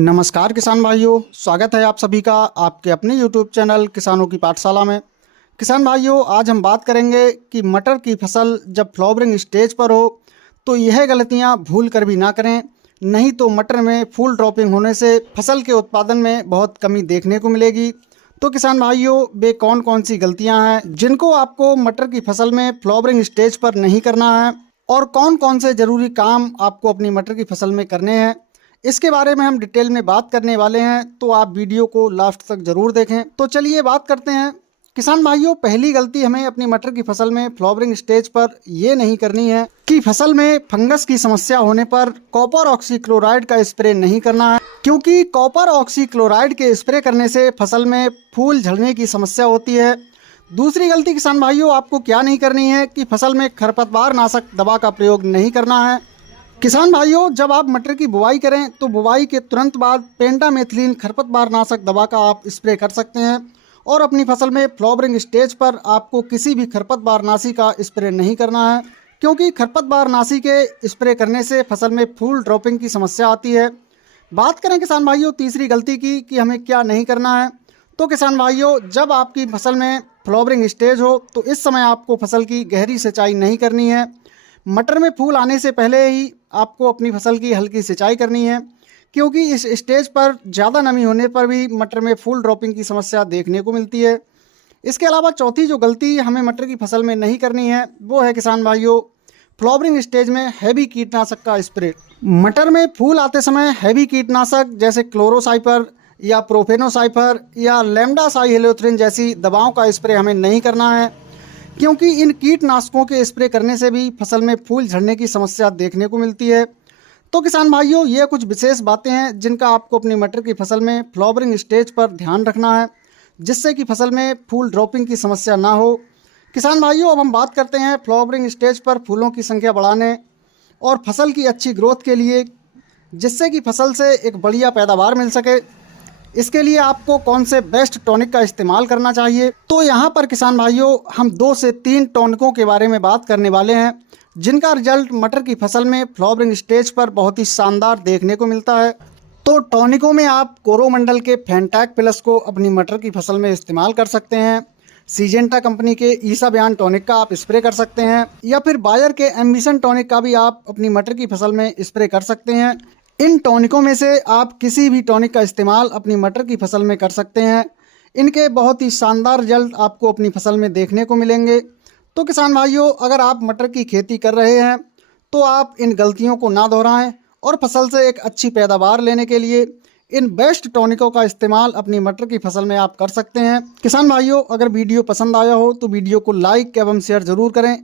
नमस्कार किसान भाइयों, स्वागत है आप सभी का आपके अपने YouTube चैनल किसानों की पाठशाला में। किसान भाइयों, आज हम बात करेंगे कि मटर की फसल जब फ्लावरिंग स्टेज पर हो तो यह गलतियां भूल कर भी ना करें, नहीं तो मटर में फूल ड्रॉपिंग होने से फसल के उत्पादन में बहुत कमी देखने को मिलेगी। तो किसान भाइयों, वे कौन कौन सी गलतियां हैं जिनको आपको मटर की फसल में फ्लावरिंग स्टेज पर नहीं करना है और कौन कौन से ज़रूरी काम आपको अपनी मटर की फसल में करने हैं, इसके बारे में हम डिटेल में बात करने वाले हैं। तो आप वीडियो को लास्ट तक जरूर देखें। तो चलिए बात करते हैं। किसान भाइयों, पहली गलती हमें अपनी मटर की फसल में फ्लावरिंग स्टेज पर ये नहीं करनी है कि फसल में फंगस की समस्या होने पर कॉपर ऑक्सीक्लोराइड का स्प्रे नहीं करना है, क्योंकि कॉपर ऑक्सीक्लोराइड के स्प्रे करने से फसल में फूल झड़ने की समस्या होती है। दूसरी गलती किसान भाइयों, आपको क्या नहीं करनी है कि फसल में खरपतवार नाशक दवा का प्रयोग नहीं करना है। किसान भाइयों, जब आप मटर की बुवाई करें तो बुवाई के तुरंत बाद पेंटामेथिलीन खरपतवार नाशक दवा का आप स्प्रे कर सकते हैं और अपनी फसल में फ्लावरिंग स्टेज पर आपको किसी भी खरपतवार नाशी का स्प्रे नहीं करना है, क्योंकि खरपतवार नाशी के स्प्रे करने से फसल में फूल ड्रॉपिंग की समस्या आती है। बात करें किसान भाइयों तीसरी गलती की कि हमें क्या नहीं करना है, तो किसान भाइयों, जब आपकी फसल में फ्लावरिंग स्टेज हो तो इस समय आपको फसल की गहरी सिंचाई नहीं करनी है। मटर में फूल आने से पहले ही आपको अपनी फसल की हल्की सिंचाई करनी है, क्योंकि इस स्टेज पर ज़्यादा नमी होने पर भी मटर में फूल ड्रॉपिंग की समस्या देखने को मिलती है। इसके अलावा चौथी जो गलती हमें मटर की फसल में नहीं करनी है वो है किसान भाइयों, फ्लावरिंग स्टेज में हैवी कीटनाशक का स्प्रे। मटर में फूल आते समय हैवी कीटनाशक जैसे क्लोरोसाइपर या प्रोफेनोसाइपर या लैम्डासाइहेलोथ्रिन जैसी दवाओं का स्प्रे हमें नहीं करना है, क्योंकि इन कीटनाशकों के स्प्रे करने से भी फसल में फूल झड़ने की समस्या देखने को मिलती है। तो किसान भाइयों, ये कुछ विशेष बातें हैं जिनका आपको अपनी मटर की फसल में फ्लावरिंग स्टेज पर ध्यान रखना है, जिससे कि फसल में फूल ड्रॉपिंग की समस्या ना हो। किसान भाइयों, अब हम बात करते हैं फ्लावरिंग स्टेज पर फूलों की संख्या बढ़ाने और फसल की अच्छी ग्रोथ के लिए, जिससे कि फसल से एक बढ़िया पैदावार मिल सके। इसके लिए आपको कौन से बेस्ट टॉनिक का इस्तेमाल करना चाहिए, तो यहाँ पर किसान भाइयों हम 2 से 3 टॉनिकों के बारे में बात करने वाले हैं, जिनका रिजल्ट मटर की फसल में फ्लावरिंग स्टेज पर बहुत ही शानदार देखने को मिलता है। तो टॉनिकों में आप कोरोमंडल के फेंटैक प्लस को अपनी मटर की फसल में इस्तेमाल कर सकते हैं। सीजेंटा कंपनी के ईसा बयान टॉनिक का आप स्प्रे कर सकते हैं, या फिर बायर के एम्बिशन टॉनिक का भी आप अपनी मटर की फसल में स्प्रे कर सकते हैं। इन टॉनिकों में से आप किसी भी टॉनिक का इस्तेमाल अपनी मटर की फसल में कर सकते हैं। इनके बहुत ही शानदार रिजल्ट आपको अपनी फसल में देखने को मिलेंगे। तो किसान भाइयों, अगर आप मटर की खेती कर रहे हैं तो आप इन गलतियों को ना दोहराएं और फसल से एक अच्छी पैदावार लेने के लिए इन बेस्ट टॉनिकों का इस्तेमाल अपनी मटर की फसल में आप कर सकते हैं। किसान भाइयों, अगर वीडियो पसंद आया हो तो वीडियो को लाइक एवं शेयर ज़रूर करें।